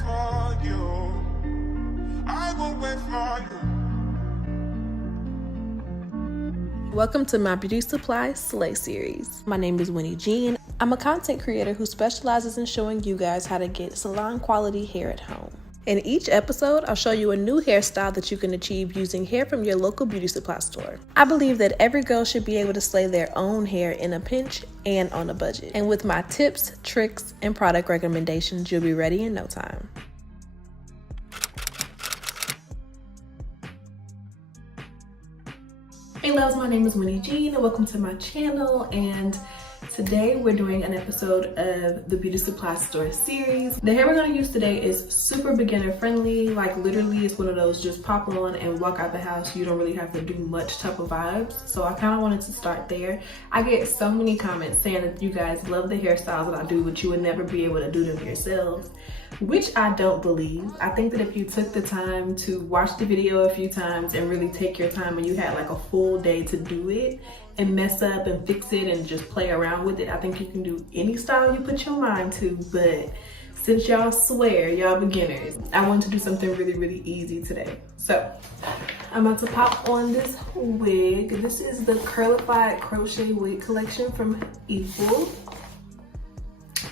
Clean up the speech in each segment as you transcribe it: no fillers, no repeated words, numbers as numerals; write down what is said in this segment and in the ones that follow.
for you. I will wait for you. Welcome to my Beauty Supply Slay series. My name is Wynne. I'm a content creator who specializes in showing you guys how to get salon quality hair at home. In each episode, I'll show you a new hairstyle that you can achieve using hair from your local beauty supply store. I believe that every girl should be able to slay their own hair in a pinch and on a budget. And with my tips, tricks, and product recommendations, you'll be ready in no time. Hey loves, my name is Wynne and welcome to my channel, and today we're doing an episode of the Beauty Supply Store series. The hair we're going to use today is super beginner friendly, like literally it's one of those just pop on and walk out the house, you don't really have to do much type of vibes. So I kind of wanted to start there. I get so many comments saying that you guys love the hairstyles that I do, but you would never be able to do them yourselves, which I don't believe. I think that if you took the time to watch the video a few times and really take your time and you had like a full day to do it and mess up and fix it and just play around with it, I think you can do any style you put your mind to. But since y'all swear y'all beginners, I wanted to do something really easy today. So I'm about to pop on this wig. This is the Curlified Crochet Wig collection from Equal,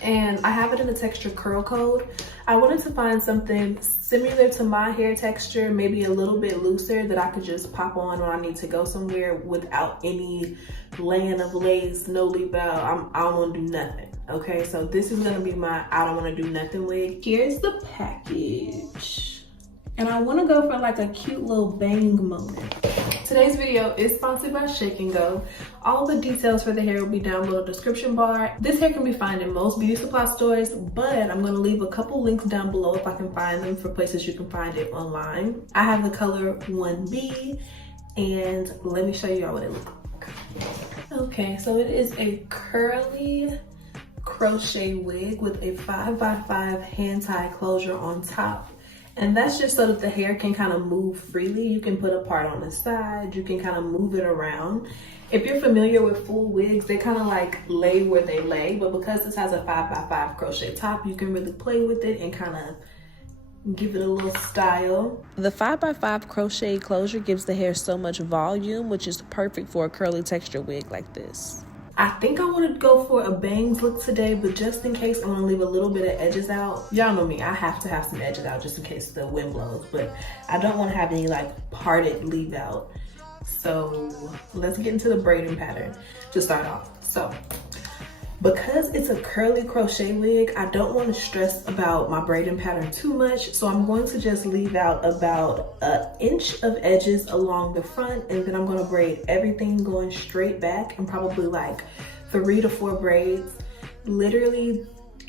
and I have it in the texture Curl Code. I wanted to find something similar to my hair texture, maybe a little bit looser, that I could just pop on when I need to go somewhere without any laying of lace, no leave out. I don't want to do nothing. Okay, so this is gonna be my I don't want to do nothing wig. Here's the package, and I want to go for like a cute little bang moment. Today's video is sponsored by ShakeNGo. All the details for the hair will be down below the description bar. This hair can be found in most beauty supply stores, but I'm gonna leave a couple links down below if I can find them for places you can find it online. I have the color 1B, and let me show you all what it looks like. Okay, so it is a curly crochet wig with a 5x5 hand tie closure on top. And that's just so that the hair can kind of move freely. You can put a part on the side, you can kind of move it around. If you're familiar with full wigs, they kind of like lay where they lay, but because this has a 5x5 crochet top, you can really play with it and kind of give it a little style. The 5x5 crochet closure gives the hair so much volume, which is perfect for a curly texture wig like this. I think I want to go for a bangs look today, but just in case, I want to leave a little bit of edges out. Y'all know me, I have to have some edges out just in case the wind blows, but I don't want to have any like parted leave out. So let's get into the braiding pattern to start off. So because it's a curly crochet wig, I don't want to stress about my braiding pattern too much. So I'm going to just leave out about an inch of edges along the front, and then I'm going to braid everything going straight back, and probably like 3 to 4 braids. Literally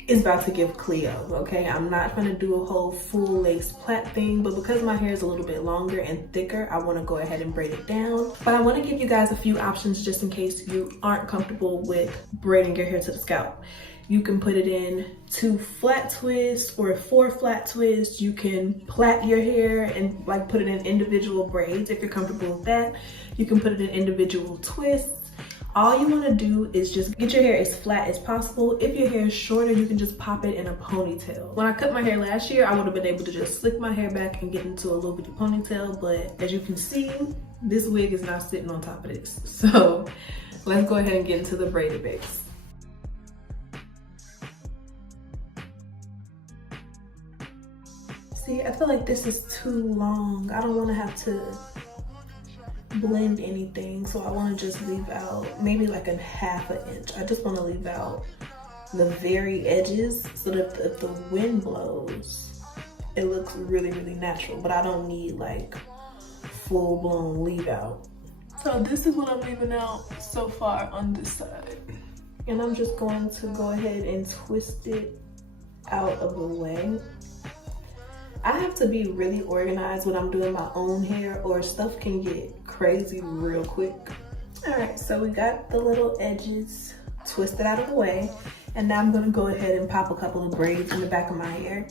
is about to give Cleo, okay? I'm not going to do a whole full lace plait thing, but because my hair is a little bit longer and thicker, I want to go ahead and braid it down. But I want to give you guys a few options just in case you aren't comfortable with braiding your hair to the scalp. You can put it in 2 flat twists or 4 flat twists. You can plait your hair and like put it in individual braids if you're comfortable with that. You can put it in individual twists. All you want to do is just get your hair as flat as possible. If your hair is shorter, you can just pop it in a ponytail. When I cut my hair last year, I would have been able to just slick my hair back and get into a little bitty ponytail, but as you can see, this wig is not sitting on top of this. So let's go ahead and get into the braided base. See, I feel like this is too long. I don't want to have to blend anything, so I want to just leave out maybe like a 1/2 inch. I just want to leave out the very edges so that if the wind blows, it looks really natural, but I don't need like full-blown leave out. So this is what I'm leaving out so far on this side, and I'm just going to go ahead and twist it out of the way. I have to be really organized when I'm doing my own hair, or stuff can get crazy real quick. All right, so we got the little edges twisted out of the way, and now I'm gonna go ahead and pop a couple of braids in the back of my hair.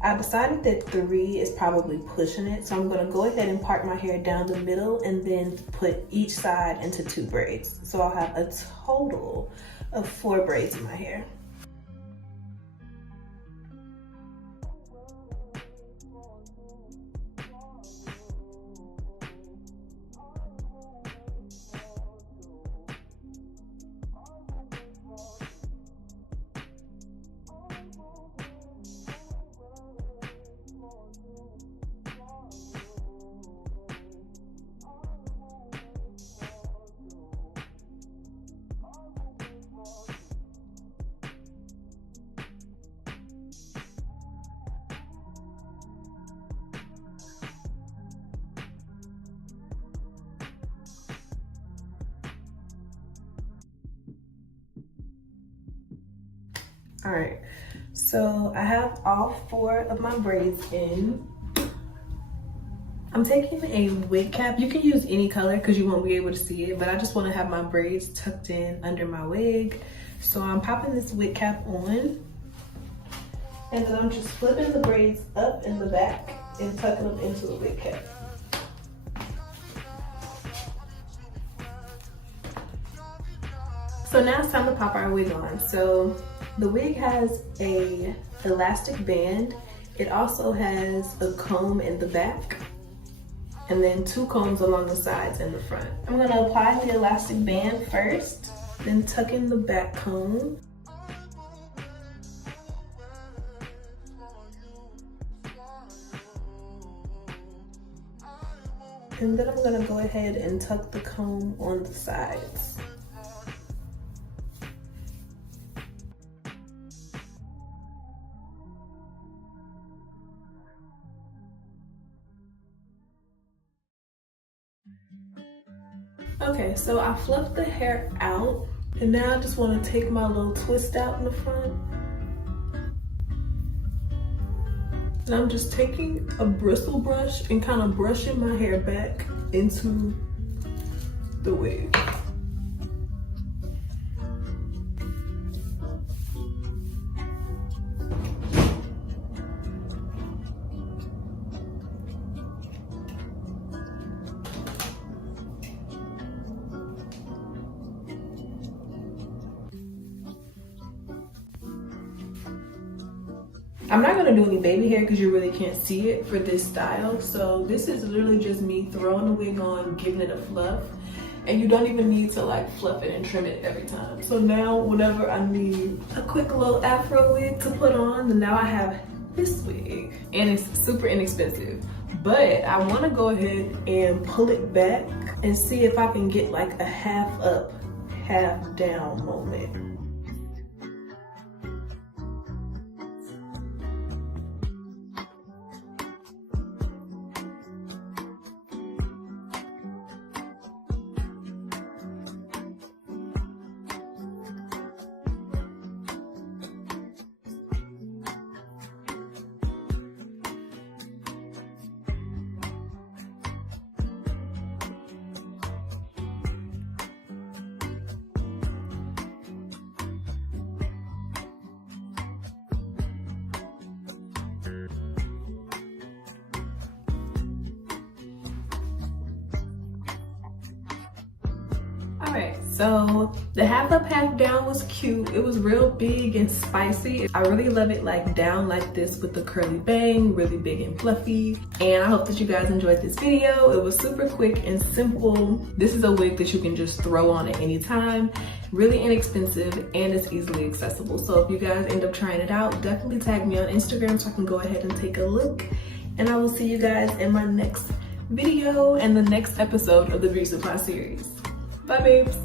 I decided that 3 is probably pushing it, so I'm gonna go ahead and part my hair down the middle and then put each side into 2 braids. So I'll have a total of 4 braids in my hair. All right, so I have all 4 of my braids in. I'm taking a wig cap. You can use any color because you won't be able to see it, but I just want to have my braids tucked in under my wig. So I'm popping this wig cap on, and then I'm just flipping the braids up in the back and tucking them into the wig cap. So now it's time to pop our wig on. So the wig has a elastic band. It also has a comb in the back, and then 2 combs along the sides and the front. I'm gonna apply the elastic band first, then tuck in the back comb. And then I'm gonna go ahead and tuck the comb on the sides. Okay, so I fluffed the hair out, and now I just want to take my little twist out in the front. And I'm just taking a bristle brush and kind of brushing my hair back into the wig. I'm not gonna do any baby hair because you really can't see it for this style. So this is literally just me throwing the wig on, giving it a fluff. And you don't even need to like fluff it and trim it every time. So now whenever I need a quick little afro wig to put on, then now I have this wig. And it's super inexpensive. But I wanna go ahead and pull it back and see if I can get like a half up, half down moment. Alright, so the half up, half down was cute. It was real big and spicy. I really love it like down like this with the curly bang, really big and fluffy. And I hope that you guys enjoyed this video. It was super quick and simple. This is a wig that you can just throw on at any time. Really inexpensive, and it's easily accessible. So if you guys end up trying it out, definitely tag me on Instagram so I can go ahead and take a look. And I will see you guys in my next video and the next episode of the Beauty Supply series. Bye, babes.